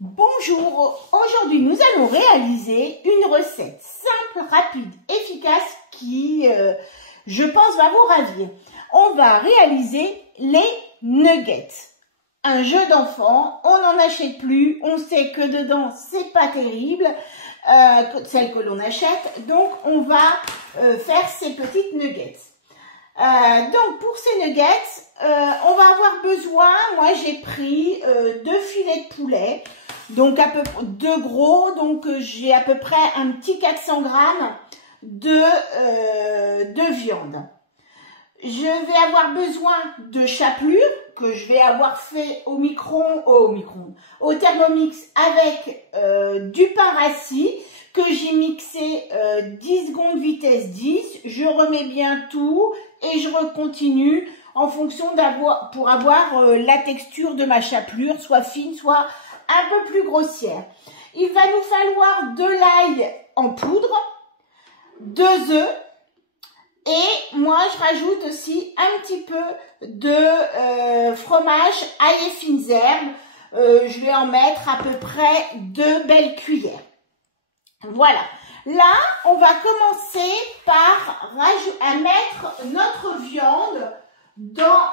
Bonjour, aujourd'hui nous allons réaliser une recette simple, rapide, efficace qui, je pense, va vous ravir. On va réaliser les nuggets. Un jeu d'enfant, on n'en achète plus, on sait que dedans c'est pas terrible, celle que l'on achète, donc on va faire ces petites nuggets. Donc pour ces nuggets, on va avoir besoin, moi j'ai pris 2 filets de poulet, donc à peu près 2 gros, donc j'ai à peu près un petit 400 grammes de viande. Je vais avoir besoin de chapelure que je vais avoir fait au Thermomix avec du pain rassis que j'ai mixé 10 secondes vitesse 10. Je remets bien tout et je recontinue en fonction pour avoir la texture de ma chapelure, soit fine, soit un peu plus grossière. Il va nous falloir de l'ail en poudre, 2 œufs. Et moi, je rajoute aussi un petit peu de fromage ail et fines herbes. Je vais en mettre à peu près 2 belles cuillères. Voilà. Là, on va commencer par mettre notre viande dans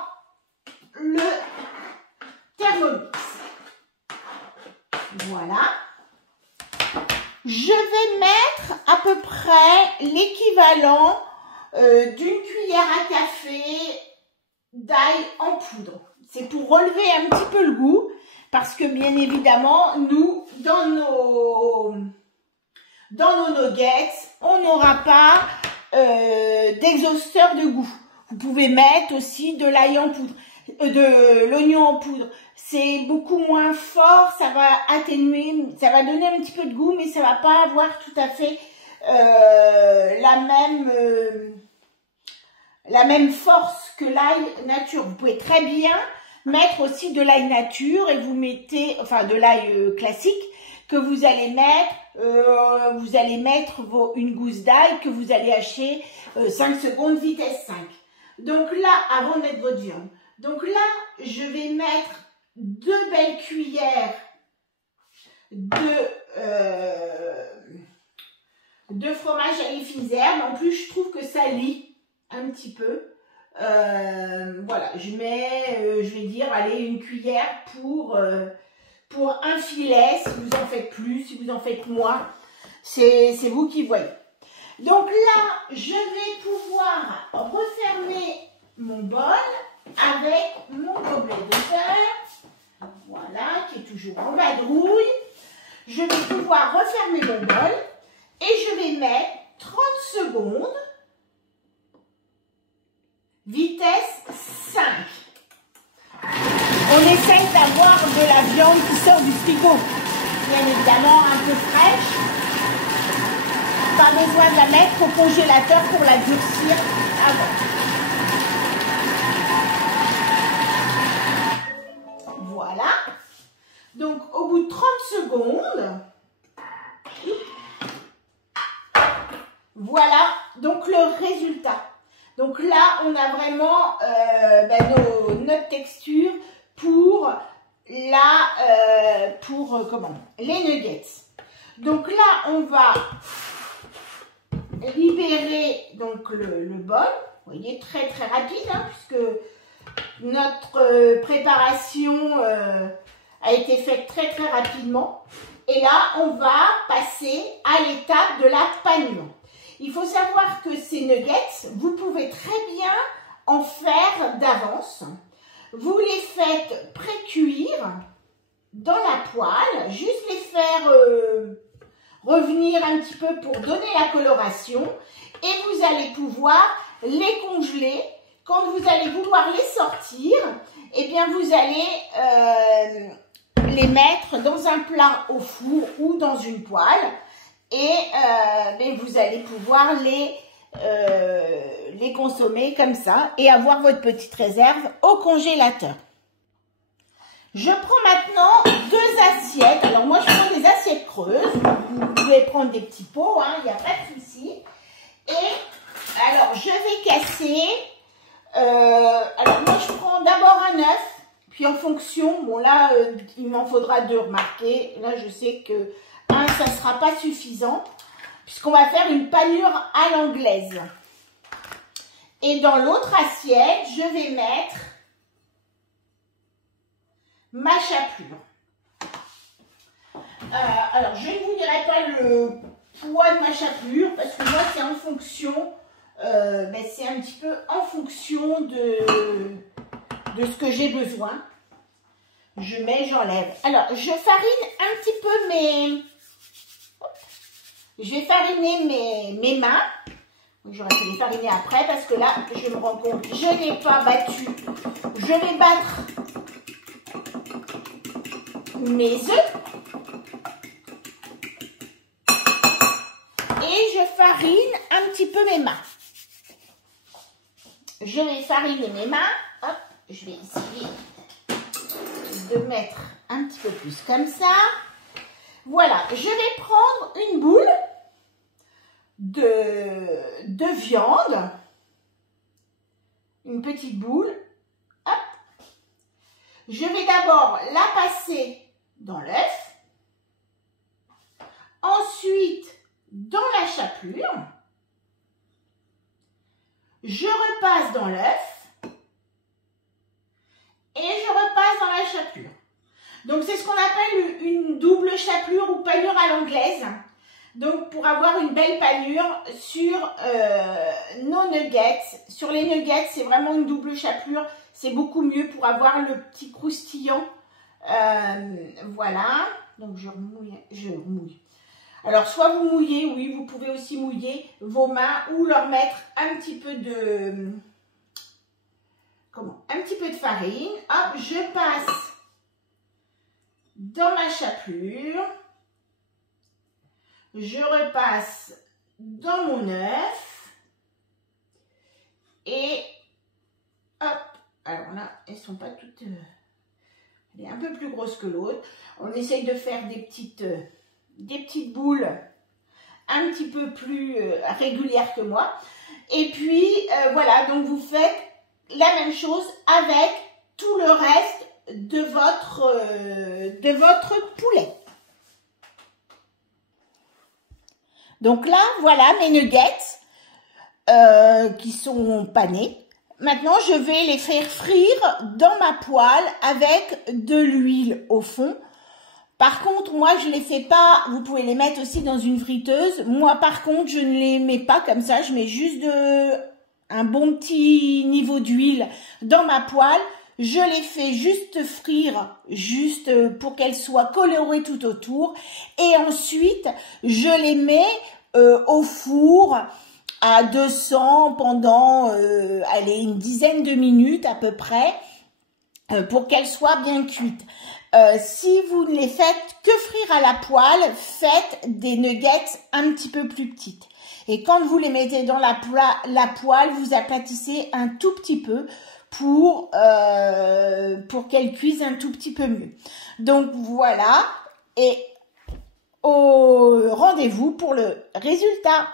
le Thermomix. Voilà. Je vais mettre à peu près l'équivalent d'une cuillère à café d'ail en poudre. C'est pour relever un petit peu le goût, parce que bien évidemment, nous, dans nos nuggets, on n'aura pas d'exhausteur de goût. Vous pouvez mettre aussi de l'ail en poudre, de l'oignon en poudre. C'est beaucoup moins fort, ça va atténuer, ça va donner un petit peu de goût, mais ça va pas avoir tout à fait la même force que l'ail nature. Vous pouvez très bien mettre aussi de l'ail nature et vous mettez, enfin de l'ail classique que vous allez mettre, une gousse d'ail que vous allez hacher 5 secondes vitesse 5. Donc là, avant de mettre votre viande, donc là, je vais mettre 2 belles cuillères de fromage ail et fines herbes. En plus, je trouve que ça lie un petit peu. Voilà, je vais dire, allez, une cuillère pour un filet. Si vous en faites plus, si vous en faites moins, c'est vous qui voyez. Donc là, je vais pouvoir refermer mon bol avec mon gobelet de terre. Voilà, qui est toujours en vadrouille. Je vais pouvoir refermer mon bol et je vais mettre 30 secondes, vitesse 5. On essaye d'avoir de la viande qui sort du frigo, bien évidemment un peu fraîche. Pas besoin de la mettre au congélateur pour la durcir avant. Voilà. Donc au bout de 30 secondes, voilà donc le résultat. Donc là, on a vraiment notre texture pour les nuggets. Donc là, on va libérer donc le bol. Vous voyez, très très rapide, hein, puisque notre préparation a été faite très très rapidement. Et là, on va passer à l'étape de la panure. Il faut savoir que ces nuggets, vous pouvez très bien en faire d'avance. Vous les faites pré-cuire dans la poêle, juste les faire revenir un petit peu pour donner la coloration. Et vous allez pouvoir les congeler. Quand vous allez vouloir les sortir, eh bien vous allez les mettre dans un plat au four ou dans une poêle. Et vous allez pouvoir les consommer comme ça et avoir votre petite réserve au congélateur. Je prends maintenant 2 assiettes. Alors moi je prends des assiettes creuses. Vous pouvez prendre des petits pots, hein, il n'y a pas de souci. Et alors je vais casser. Alors moi je prends d'abord un œuf, Puis en fonction, bon là, il m'en faudra 2, remarquez. Là, je sais que 1, ça ne sera pas suffisant, puisqu'on va faire une panure à l'anglaise. Et dans l'autre assiette, je vais mettre ma chapelure. Alors, je ne vous dirai pas le poids de ma chapelure, parce que moi, c'est en fonction, c'est un petit peu en fonction de ce que j'ai besoin. Je mets, j'enlève. Alors, je farine un petit peu mes... Je vais fariner mes mains. J'aurais pu les fariner après parce que là, je me rends compte, je n'ai pas battu. Je vais battre mes œufs. Et je farine un petit peu mes mains. Je vais fariner mes mains. Hop, je vais essayer de mettre un petit peu plus comme ça. Voilà, je vais prendre une boule de viande, une petite boule. Hop. Je vais d'abord la passer dans l'œuf, ensuite dans la chapelure, je repasse dans l'œuf et je repasse dans la chapelure. Donc, c'est ce qu'on appelle une double chapelure ou panure à l'anglaise. Donc, pour avoir une belle panure sur nos nuggets. Sur les nuggets, c'est vraiment une double chapelure. C'est beaucoup mieux pour avoir le petit croustillant. Voilà. Donc, je mouille. Alors, soit vous mouillez, oui, vous pouvez aussi mouiller vos mains ou leur mettre un petit peu de... Un petit peu de farine. Hop, je passe dans ma chapelure, je repasse dans mon œuf et hop, alors là, elles sont pas toutes, elle est un peu plus grosse que l'autre. On essaye de faire des petites boules un petit peu plus régulières que moi. Et puis, voilà, donc vous faites la même chose avec tout le reste de votre poulet. Donc là, voilà mes nuggets qui sont panés. Maintenant, je vais les faire frire dans ma poêle avec de l'huile au fond. Par contre, moi, je les fais pas, vous pouvez les mettre aussi dans une friteuse. Moi, par contre, je ne les mets pas comme ça. Je mets juste un bon petit niveau d'huile dans ma poêle. Je les fais juste frire, juste pour qu'elles soient colorées tout autour. Et ensuite, je les mets au four à 200 pendant, allez, une dizaine de minutes à peu près, pour qu'elles soient bien cuites. Si vous ne les faites que frire à la poêle, faites des nuggets un petit peu plus petites. Et quand vous les mettez dans la poêle, vous aplatissez un tout petit peu pour qu'elles cuisent un tout petit peu mieux. Donc voilà, et au rendez-vous pour le résultat.